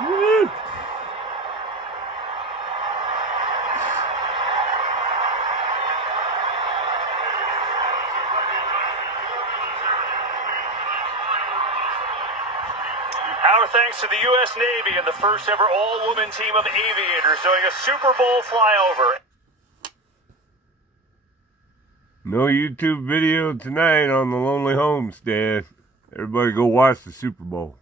Woo! Our thanks to the U.S. Navy and the first ever all-woman team of aviators doing a Super Bowl flyover. No YouTube video tonight on the Lonely Homestead. Everybody go watch the Super Bowl.